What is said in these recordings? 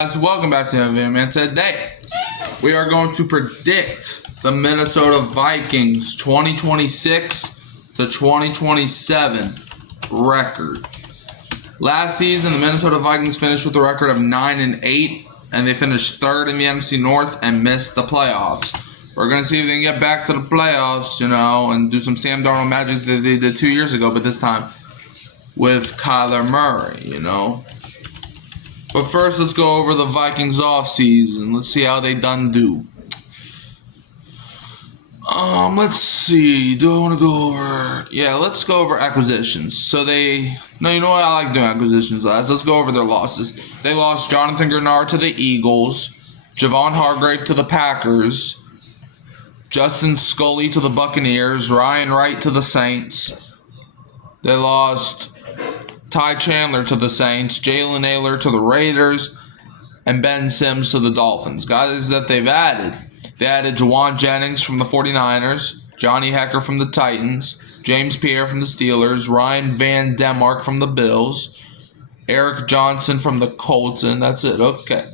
Guys, welcome back to the video, man. Today, we are going to predict the Minnesota Vikings 2026 to 2027 record. Last season, the Minnesota Vikings finished with a record of 9-8, and they finished third in the NFC North and missed the playoffs. We're going to see if they can get back to the playoffs, and do some Sam Darnold magic that they did 2 years ago, but this time with Kyler Murray, But first, let's go over the Vikings offseason. Let's see how they done do. Let's see. Do I want to go over? Yeah, let's go over acquisitions. So you know what? I like doing acquisitions last. Let's go over their losses. They lost Jonathan Grenard to the Eagles, Javon Hargrave to the Packers, Justin Scully to the Buccaneers, Ryan Wright to the Saints. They lost Ty Chandler to the Saints, Jalen Naylor to the Raiders, and Ben Sims to the Dolphins. Guys that they've added. They added Juwan Jennings from the 49ers, Johnny Hecker from the Titans, James Pierre from the Steelers, Ryan Van Demark from the Bills, Eric Johnson from the Colts, and that's it. Okay.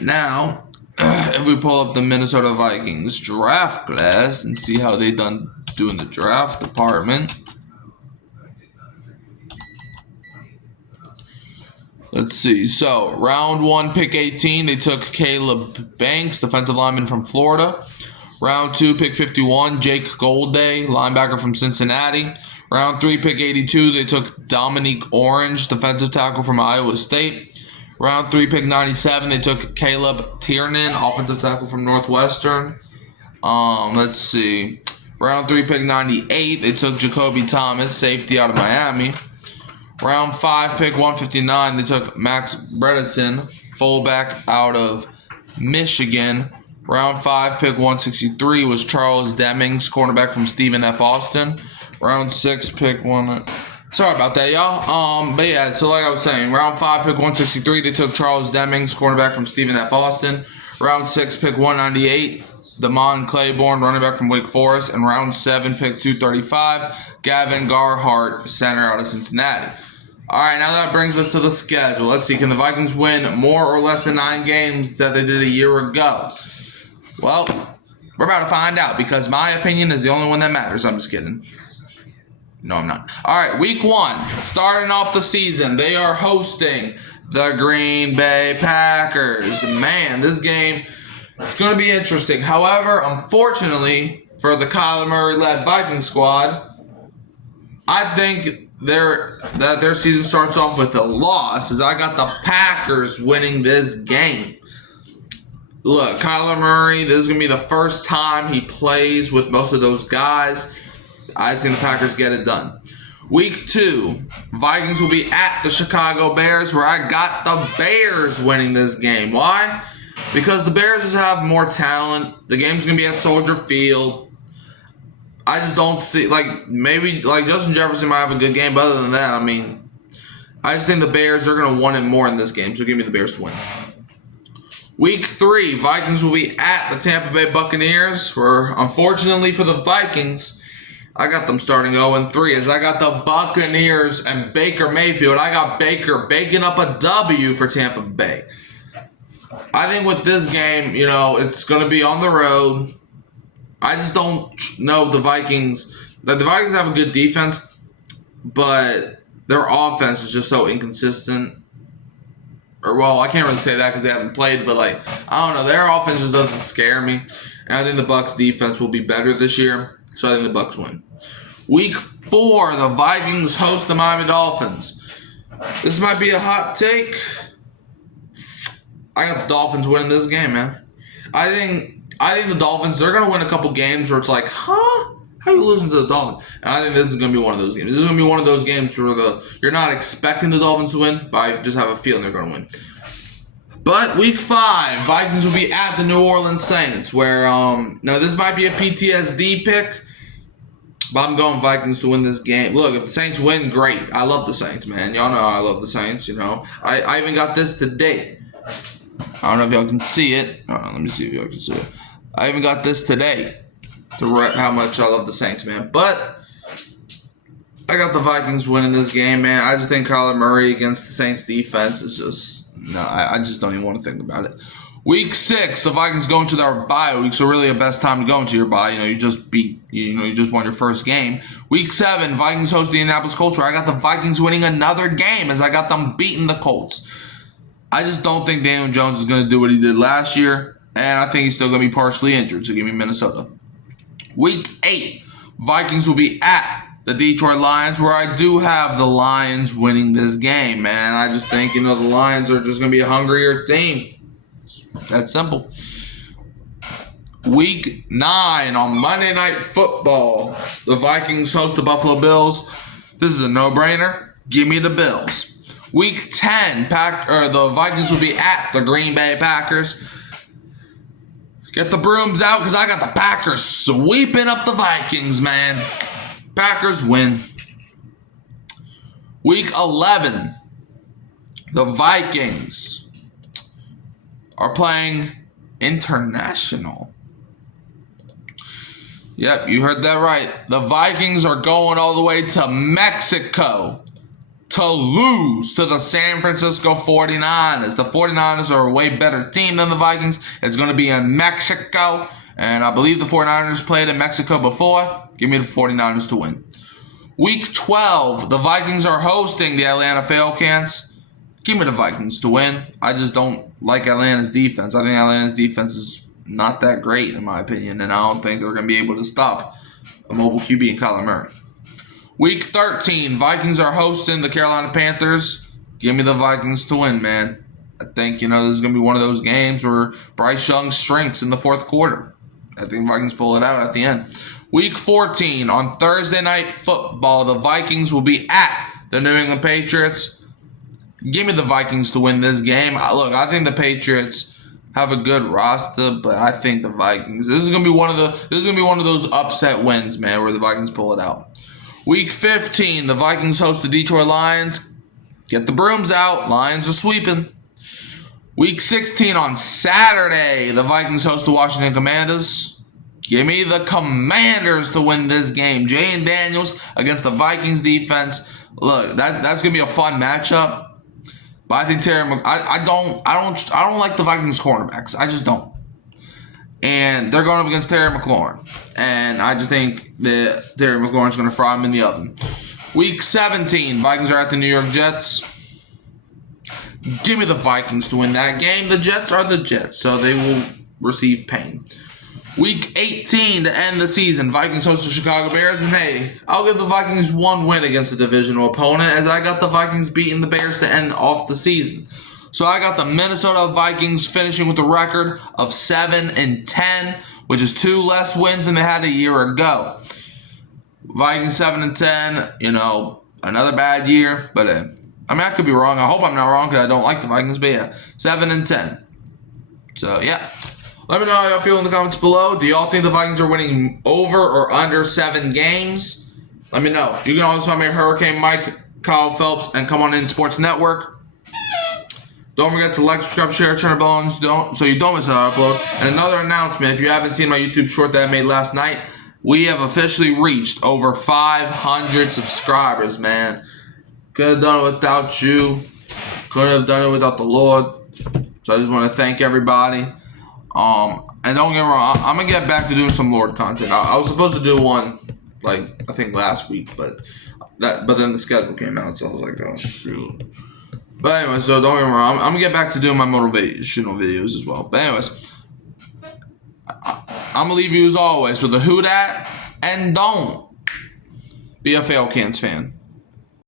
Now, if we pull up the Minnesota Vikings draft class and see how they done doing the draft department. Let's see. So, round 1, pick 18, they took Caleb Banks, defensive lineman from Florida. Round 2, pick 51, Jake Golday, linebacker from Cincinnati. Round 3, pick 82, they took Dominique Orange, defensive tackle from Iowa State. Round 3, pick 97, they took Caleb Tiernan, offensive tackle from Northwestern. Let's see. Round 3, pick 98, they took Jacoby Thomas, safety out of Miami. Round 5, pick 159, they took Max Bredesen, fullback out of Michigan. Round 5, pick 163 was Charles Demings, cornerback from Stephen F. Austin. Round 6, pick 1... Sorry about that, y'all. But yeah, so like I was saying, round 5, pick 163, they took Charles Demings, cornerback from Stephen F. Austin. Round 6, pick 198, Damon Claiborne, running back from Wake Forest. And round 7, pick 235, Gavin Garhart, center out of Cincinnati. All right, now that brings us to the schedule. Let's see, can the Vikings win more or less than 9 games that they did a year ago? Well, we're about to find out because my opinion is the only one that matters. I'm just kidding. No, I'm not. All right, week 1, starting off the season, they are hosting the Green Bay Packers. Man, this game is going to be interesting. However, unfortunately for the Kyler Murray-led Viking squad, I think their season starts off with a loss, as I got the Packers winning this game. Look, Kyler Murray, this is going to be the first time he plays with most of those guys. I just think the Packers get it done. Week 2, Vikings will be at the Chicago Bears, where I got the Bears winning this game. Why? Because the Bears just have more talent. The game's going to be at Soldier Field. I just don't see, maybe Justin Jefferson might have a good game, but other than that, I just think the Bears are going to want it more in this game, so give me the Bears to win. Week 3, Vikings will be at the Tampa Bay Buccaneers, where, unfortunately for the Vikings, I got them starting 0-3, as I got the Buccaneers and Baker Mayfield. I got Baker baking up a W for Tampa Bay. I think with this game, it's going to be on the road. I just don't know the Vikings. The Vikings have a good defense, but their offense is just so inconsistent. I can't really say that because they haven't played, but I don't know. Their offense just doesn't scare me. And I think the Bucs defense will be better this year, so I think the Bucs win. Week 4, the Vikings host the Miami Dolphins. This might be a hot take. I got the Dolphins winning this game, man. I think the Dolphins, they're going to win a couple games where it's like, huh? How are you losing to the Dolphins? And I think this is going to be one of those games. This is going to be one of those games where you're not expecting the Dolphins to win, but I just have a feeling they're going to win. But week 5, Vikings will be at the New Orleans Saints, where, now this might be a PTSD pick, but I'm going Vikings to win this game. Look, if the Saints win, great. I love the Saints, man. Y'all know I love the Saints, I even got this today. I don't know if y'all can see it. Let me see if y'all can see it. I even got this today to how much I love the Saints, man. But I got the Vikings winning this game, man. I just think Kyler Murray against the Saints defense is just No, I just don't even want to think about it. Week 6, the Vikings go into their bye week, so really the best time to go into your bye. You just won your first game. Week 7, Vikings host the Indianapolis Colts. I got the Vikings winning another game as I got them beating the Colts. I just don't think Daniel Jones is going to do what he did last year, and I think he's still going to be partially injured, so give me Minnesota. Week 8, Vikings will be at the Detroit Lions, where I do have the Lions winning this game, man. I just think, the Lions are just going to be a hungrier team. That's simple. Week 9 on Monday Night Football, the Vikings host the Buffalo Bills. This is a no-brainer. Give me the Bills. Week 10, the Vikings will be at the Green Bay Packers. Get the brooms out because I got the Packers sweeping up the Vikings, man. Packers win. Week 11, the Vikings are playing international. Yep, you heard that right. The Vikings are going all the way to Mexico to lose to the San Francisco 49ers. The 49ers are a way better team than the Vikings. It's going to be in Mexico, and I believe the 49ers played in Mexico before. Give me the 49ers to win. Week 12, the Vikings are hosting the Atlanta Falcons. Give me the Vikings to win. I just don't like Atlanta's defense. I think Atlanta's defense is not that great, in my opinion, and I don't think they're going to be able to stop a mobile QB in Kyler Murray. Week 13, Vikings are hosting the Carolina Panthers. Give me the Vikings to win, man. I think, this is going to be one of those games where Bryce Young shrinks in the fourth quarter. I think Vikings pull it out at the end. Week 14, on Thursday Night Football, the Vikings will be at the New England Patriots. Give me the Vikings to win this game. Look, I think the Patriots have a good roster, but I think the Vikings. This is gonna be one of those upset wins, man, where the Vikings pull it out. Week 15, the Vikings host the Detroit Lions. Get the brooms out. Lions are sweeping. Week 16 on Saturday, the Vikings host the Washington Commanders. Give me the Commanders to win this game. Jay Daniels against the Vikings defense. Look, that's gonna be a fun matchup. But I think I don't like the Vikings cornerbacks. I just don't. And they're going up against Terry McLaurin. And I just think that Terry McLaurin's going to fry him in the oven. Week 17, Vikings are at the New York Jets. Give me the Vikings to win that game. The Jets are the Jets, so they will receive pain. Week 18 to end the season, Vikings host the Chicago Bears, and hey, I'll give the Vikings one win against a divisional opponent as I got the Vikings beating the Bears to end off the season. So I got the Minnesota Vikings finishing with a record of 7-10, which is 2 less wins than they had a year ago. Vikings 7-10, another bad year, but I could be wrong. I hope I'm not wrong because I don't like the Vikings, but yeah, 7-10. So yeah. Let me know how y'all feel in the comments below. Do y'all think the Vikings are winning over or under 7 games? Let me know. You can always find me at Hurricane Mike, Kyle Phelps, and Come On In Sports Network. Don't forget to like, subscribe, share, turn the bell on so you don't miss an upload. And another announcement, if you haven't seen my YouTube short that I made last night, we have officially reached over 500 subscribers, man. Could have done it without you. Couldn't have done it without the Lord. So I just want to thank everybody. And don't get me wrong, I'm gonna get back to doing some Lord content. I was supposed to do one, I think last week, but then the schedule came out, so I was like, oh shoot. But anyway, so don't get me wrong, I'm gonna get back to doing my motivational videos as well. But anyways, I'm gonna leave you as always with a who dat and don't be a Falcons fan.